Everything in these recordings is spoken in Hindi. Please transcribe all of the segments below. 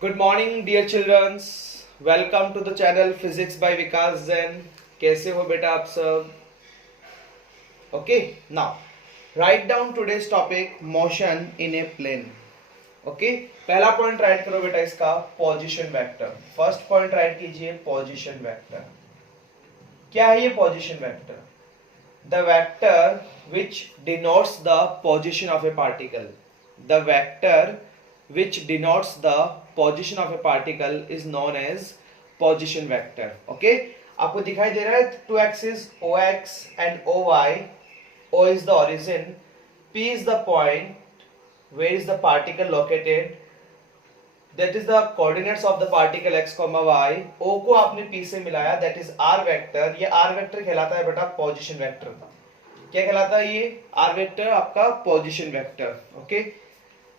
Good morning dear children. Welcome to the channel Physics by Vikas Jain. कैसे हो बेटा आप सब? Okay, now write down today's topic motion in a plane. Okay, पहला पॉइंट राइट करो बेटा इसका position vector. First point right कीजिए पोजीशन वेक्टर. क्या है ये position vector? The vector which denotes the position of a particle. The vector which denotes the position of a particle is known as position vector. Okay, आपको दिखाई दे रहा है two axis OX and OY. O is the origin, P is the point where is the particle located, that is the coordinates of the particle x, y. O को आपने P से मिलाया, that is R vector. ये R vector कहलाता है बेटा position vector. क्या कहलाता है ये? R vector आपका position vector. Okay,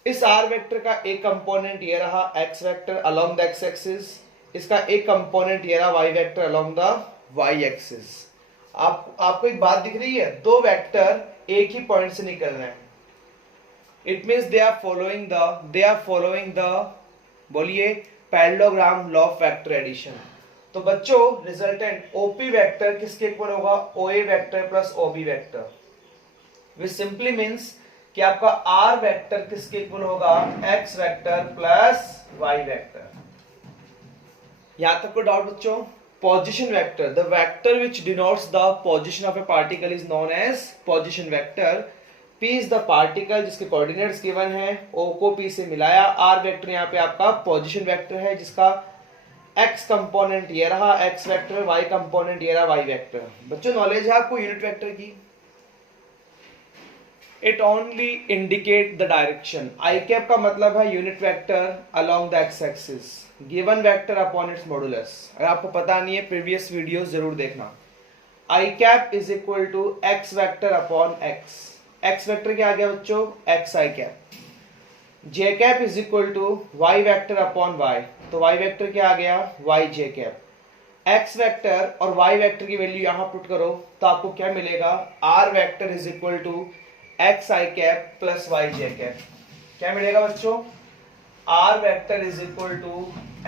इस R वेक्टर का एक कंपोनेंट ये रहा x vector along the x axis, इसका एक कंपोनेंट ये रहा y vector along the y axis. आपको एक बात दिख रही है, दो वेक्टर एक ही पॉइंट से निकल रहे हैं. It means they are following the बोलिए parallelogram law of vector addition. तो बच्चों रिजल्टेंट OP वेक्टर किसके इक्वल होगा? OA vector plus OB vector. Which simply means कि आपका R वेक्टर किसके इक्वल होगा? X vector plus Y vector. यहां तक को डाउट बच्चों? Position vector, the vector which denotes the position of a particle is known as position vector. P is the particle जिसके कोऑर्डिनेट्स गिवन है, O को P से मिलाया. R वेक्टर यहाँ पे आपका पोजीशन वेक्टर है जिसका X कंपोनेंट ये रहा X वेक्टर, Y कंपोनेंट ये रहा Y वेक्टर. बच्चों नॉलेज है आपको यूनिट वेक्टर की? It only indicate the direction. I cap का मतलब है unit vector along the x axis, given vector upon its modulus. अगर आपको पता नहीं है प्रीवियस वीडियोस जरूर देखना. I cap is equal to x vector upon x. x vector क्या आ गया बच्चों? x I cap. j cap is equal to y vector upon y. तो y वेक्टर क्या आ गया? y j cap. x vector और y वेक्टर की वैल्यू यहां पुट करो तो आपको क्या मिलेगा? r vector is equal to X I cap plus Y J cap. क्या मिलेगा बच्चों? R vector is equal to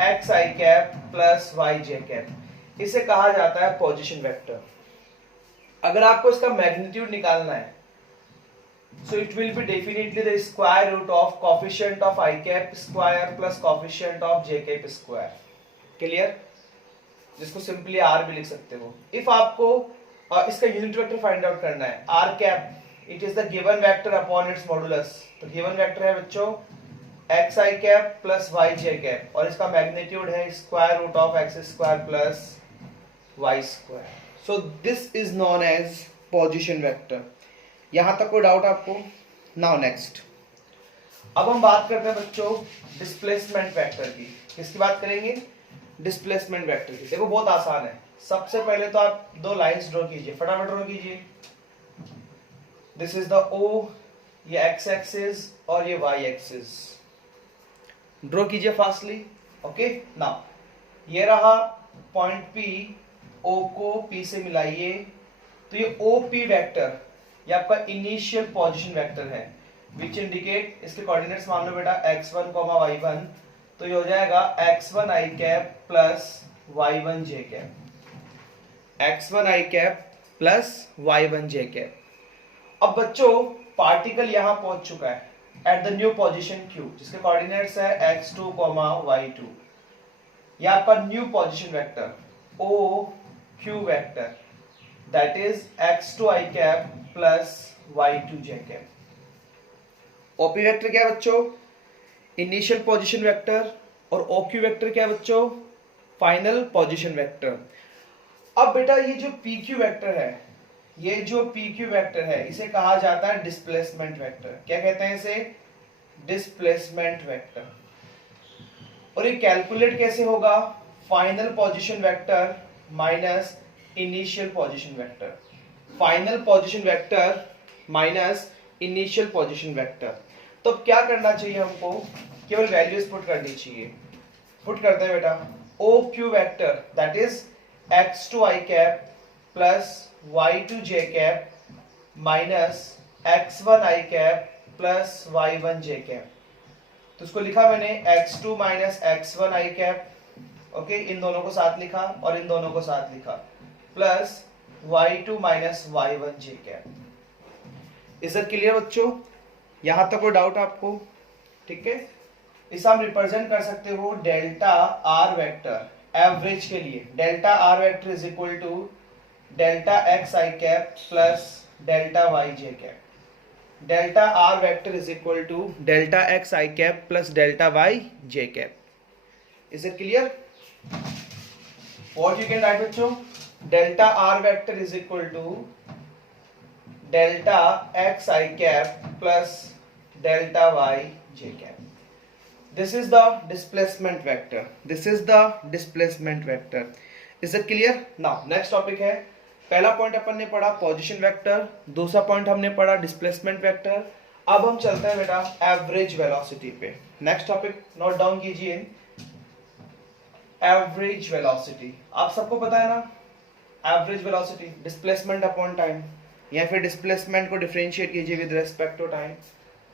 X I cap plus Y J cap. इसे कहा जाता है पोजीशन वेक्टर. अगर आपको इसका मैग्नीट्यूड निकालना है so it will be definitely the square root of coefficient of I cap square plus coefficient of J cap square. Clear? जिसको सिंपली आर भी लिख सकते हो. इफ आपको इसका यूनिट वेक्टर फाइंड आउट करना है, R cap it is the given vector upon its modulus. तो given vector है बच्चों x I cap plus y j cap और इसका मैग्नीट्यूड है square root of x square plus y square. So this is known as position vector. यहां तक कोई डाउट आपको? नाउ नेक्स्ट अब हम बात करते हैं बच्चों डिस्प्लेसमेंट वेक्टर की. किसकी बात करेंगे? डिस्प्लेसमेंट वेक्टर की. देखो बहुत आसान है. सबसे पहले तो आप दो लाइंस ड्रॉ कीजिए, फटाफट ड्रॉ कीजिए. दिस इज द O, ये x एक्सिस और ये y एक्सिस. ड्रॉ कीजिए फास्टली. ओके, नाउ ये रहा पॉइंट P, O को P से मिलाइए तो ये OP वेक्टर ये आपका इनिशियल पोजीशन वेक्टर है विच इंडिकेट, इसके कोऑर्डिनेट्स मान लो बेटा x1, y1. तो ये हो जाएगा x1 i cap plus y1 j cap. x1 i cap plus y1 j cap. अब बच्चों पार्टिकल यहां पहुंच चुका है at the new position Q जिसके कोऑर्डिनेट्स है x2, y2. ये आपका new position vector OQ vector that is x2 i cap plus y2 j cap. OP vector क्या है बच्चों? Initial position vector. और OQ वेक्टर क्या है बच्चों? Final position vector. अब बेटा ये जो PQ वेक्टर है, ये जो PQ वेक्टर है इसे कहा जाता है डिस्प्लेसमेंट वेक्टर. क्या कहते हैं इसे? Displacement vector. और ये कैलकुलेट कैसे होगा? Final position vector minus initial position vector. Final position vector minus initial position vector. तो अब क्या करना चाहिए हमको? केवल वैल्यूज पुट करनी चाहिए. पुट करते हैं बेटा. OQ vector that is x2 i cap plus y2 j cap minus x1 i cap plus y1 j cap. तो इसको लिखा मैंने x2 माइनस x1 आई कैप, ओके, इन दोनों को साथ लिखा और इन दोनों को साथ लिखा, plus y2 minus y1 J cap. Is it clear बच्चों? यहां तक कोई डाउट आपको? ठीक है, इसे हम रिप्रेजेंट कर सकते हो डेल्टा आर वेक्टर एवरेज के लिए। Delta R vector is equal to delta X I cap plus delta Y J cap. Delta R vector is equal to delta X I cap plus delta Y J cap. Is it clear? What you can write बच्चों? Delta R vector is equal to delta X I cap plus delta Y J cap. This is the displacement vector. This is the displacement vector. Is it clear? Now next topic है, पहला पॉइंट अपन ने पढ़ा पोजीशन वेक्टर, दूसरा पॉइंट हमने पढ़ा डिस्प्लेसमेंट वेक्टर। अब हम चलते हैं बेटा एवरेज वेलोसिटी पे। नेक्स्ट टॉपिक नोट डाउन कीजिए, एवरेज वेलोसिटी। आप सबको पता है ना, average velocity displacement upon time, या फिर डिस्प्लेसमेंट को डिफरेंशिएट कीजिए विद रेस्पेक्ट टू टाइम।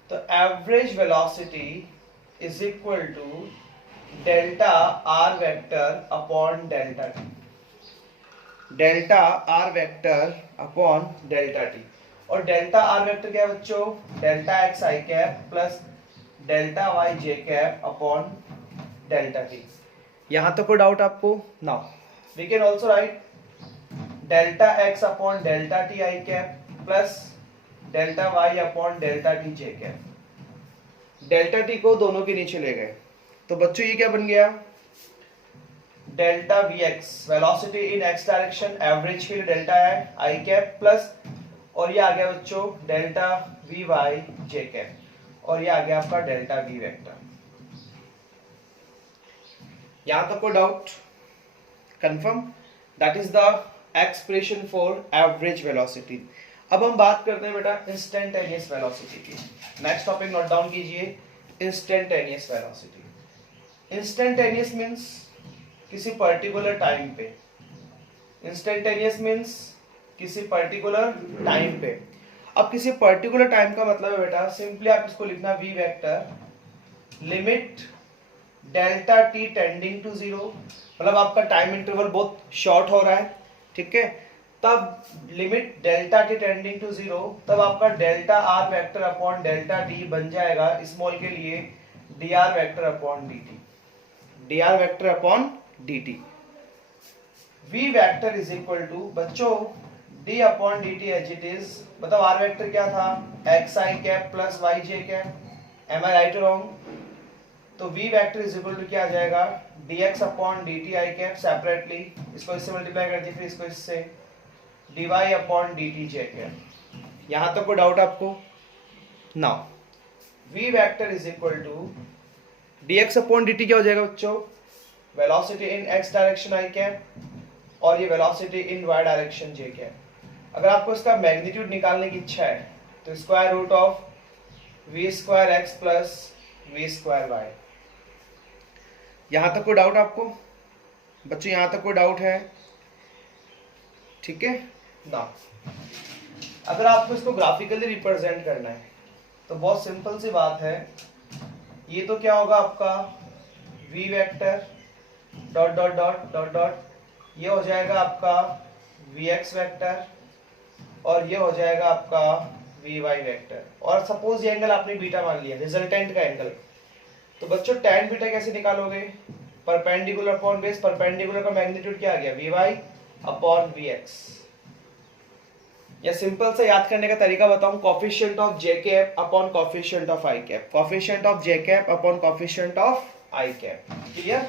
तो average velocity is equal to delta r vector upon delta t, delta r vector upon delta t। और delta r vector क्या है बच्चों? delta x i cap plus delta y j cap upon delta t। यहां तक कोई डाउट आपको? now we can also write delta x upon delta t i cap plus delta y upon delta t j cap। Delta T को दोनों के नीचे ले गए, तो बच्चों ये क्या बन गया? डेल्टा वी एक्स, वेलोसिटी इन एक्स डायरेक्शन, एवरेज के लिए डेल्टा है आई कैप प्लस, और ये आ गया बच्चों delta V Y J cap, और ये आ गया आपका डेल्टा वी वेक्टर। यहां तक को doubt? Confirm? That is the expression for average velocity. अब हम बात करते हैं बेटा इंस्टेंटेनियस वेलोसिटी की। नेक्स्ट टॉपिक नोट डाउन कीजिए, इंस्टेंटेनियस वेलोसिटी। इंस्टेंटेनियस मींस किसी पर्टिकुलर टाइम पे, इंस्टेंटेनियस मींस किसी पर्टिकुलर टाइम पे। अब किसी पर्टिकुलर टाइम का मतलब है बेटा सिंपली आप इसको लिखना V vector limit delta T tending to zero, मतलब आपका टाइम इंटरवल बहुत शॉर्ट हो रहा है, ठीक है, तब limit delta T tending to zero, तब आपका delta R vector upon delta T बन जाएगा स्मॉल के लिए D R vector upon D T, D R vector upon D T. V vector is equal to बच्चों D upon D T as it is, मतलब आर वेक्टर क्या था? X I cap plus Y J cap. Am I right और रॉन्ग? तो V vector is equal to क्या आ जाएगा? D X upon D T I cap separately, इसको इससे मल्टीप्लाई कर दिया, फिर इसको इससे dy upon dt j cap. यहां तक कोई डाउट आपको? Now v vector is equal to dx upon dt क्या हो जाएगा बच्चों? Velocity in x direction i cap, और ये velocity in y direction j cap. अगर आपको इसका मैग्नीट्यूड निकालने की इच्छा है तो square root of v square x plus v square y। यहां तक कोई डाउट आपको बच्चों? यहां तक कोई डाउट है? ठीक है ना। अगर आपको इसको ग्राफिकली रिप्रेजेंट करना है तो बहुत सिंपल सी बात है, ये तो क्या होगा आपका v vector dot dot dot dot dot, ये हो जाएगा आपका vx वेक्टर, और ये हो जाएगा आपका vy वेक्टर। और सपोज ये एंगल आपने बीटा मान लिया, रिजल्टेंट का एंगल, तो बच्चों tan बीटा कैसे निकालोगे? परपेंडिकुलर अपॉन बेस, परपेंडिकुलर का मैग्नीट्यूड क्या आ गया? vy upon vx। या सिंपल से याद करने का तरीका बताऊं, coefficient of j cap upon coefficient of i cap, coefficient of j cap upon coefficient of i cap. Clear?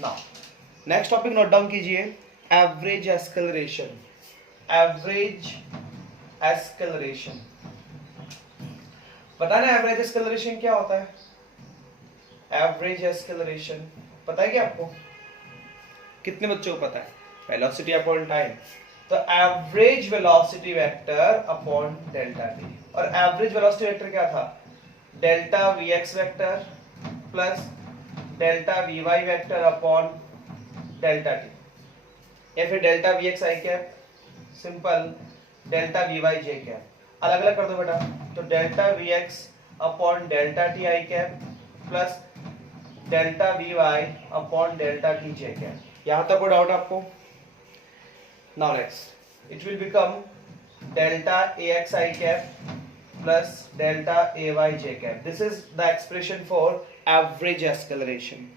Now next topic note down कीजिए, एवरेज एक्सेलरेशन। एवरेज एक्सेलरेशन पता है ना, एवरेज एक्सेलरेशन क्या होता है? एवरेज एक्सेलरेशन पता है क्या आपको? कितने बच्चों को पता है? वेलोसिटी अपॉन टाइम, तो average velocity vector upon delta T. और एवरेज वेलोसिटी वेक्टर क्या था? Delta V X vector plus delta V Y vector upon delta T, या फिर delta V X I cap, simple delta V Y J cap. अलग अलग कर दो बेटा, तो delta V X upon delta T I cap plus delta V Y upon delta T J cap. यहां तक कोई डाउट आपको? Now next it will become delta A X I cap plus delta A Y J cap. This is the expression for average acceleration.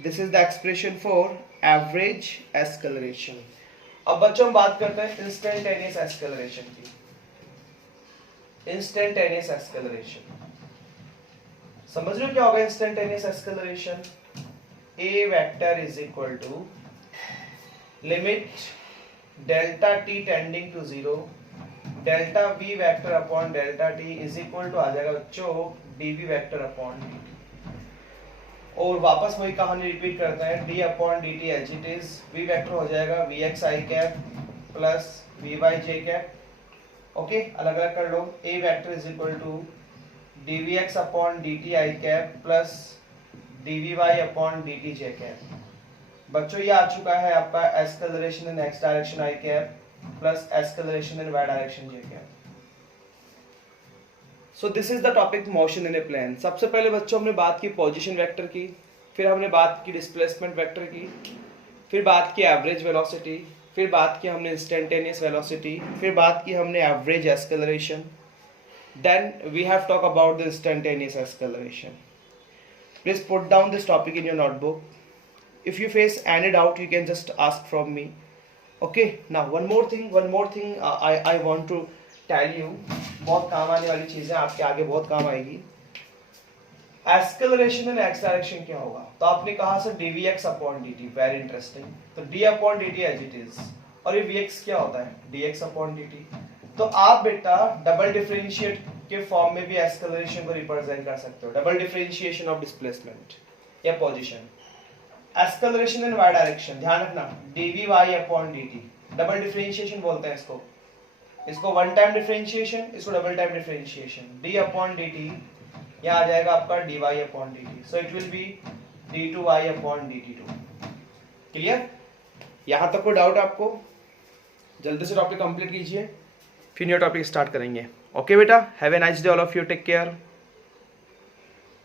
This is the expression for average acceleration. अब बच्चों हम बात करते हैं इंस्टेंटेनियस एक्सेलरेशन की। इंस्टेंटेनियस एक्सेलरेशन समझ रहे हो क्या होगा instantaneous acceleration? A vector is equal to limit delta T tending to zero delta V vector upon delta T is equal to आ जाएगा बच्चों डीवी वेक्टर अपॉन डी। और वापस वही कहानी रिपीट करते हैं, D upon D T H it is V vector हो जाएगा V X I cap plus V Y J cap. Okay, अलग अलग कर लो। A vector is equal to D V X upon D T I cap plus D V Y upon D T J cap. बच्चों ये आ चुका है आपका acceleration in X direction I cap plus acceleration in Y direction J cap. So this is the topic motion in a plane. सबसे पहले बच्चों हमने बात की पोजीशन वेक्टर की, फिर हमने बात की डिस्प्लेसमेंट वेक्टर की, फिर बात की एवरेज वेलोसिटी, फिर बात की हमने इंस्टेंटेनियस वेलोसिटी, फिर बात की हमने average acceleration, then we have talk about the instantaneous acceleration. Please put down this topic in your notebook. If you face any doubt you can just ask from me. Okay, now one more thing I want to tell you. बहुत काम आने वाली चीजें आपके आगे बहुत काम आएगी। एक्सेलरेशन एंड एक्सेलरेशन क्या होगा? तो आपने कहा sir dvx upon dt, very interesting. तो d upon dt as it is, और ये vx क्या होता है? dx upon dt। तो आप बेटा डबल डिफरेंशिएट के फॉर्म में भी एक्सेलरेशन को रिप्रेजेंट कर सकते हो, डबल डिफरेंशिएशन ऑफ डिस्प्लेसमेंट या position. Acceleration in Y direction ध्यान रखना, dvy upon dt, double differentiation बोलते हैं इसको। इसको वन टाइम डिफरेंशिएशन, इसको double time differentiation. d upon dt यहाँ आ जाएगा आपका dy upon dt, so it will be d2y upon dt2। Clear? यहाँ तक कोई डाउट आपको? जल्दी से टॉपिक कंप्लीट कीजिए, फिर न्यू टॉपिक स्टार्ट करेंगे। ओके बेटा, have a nice day all of you, take care.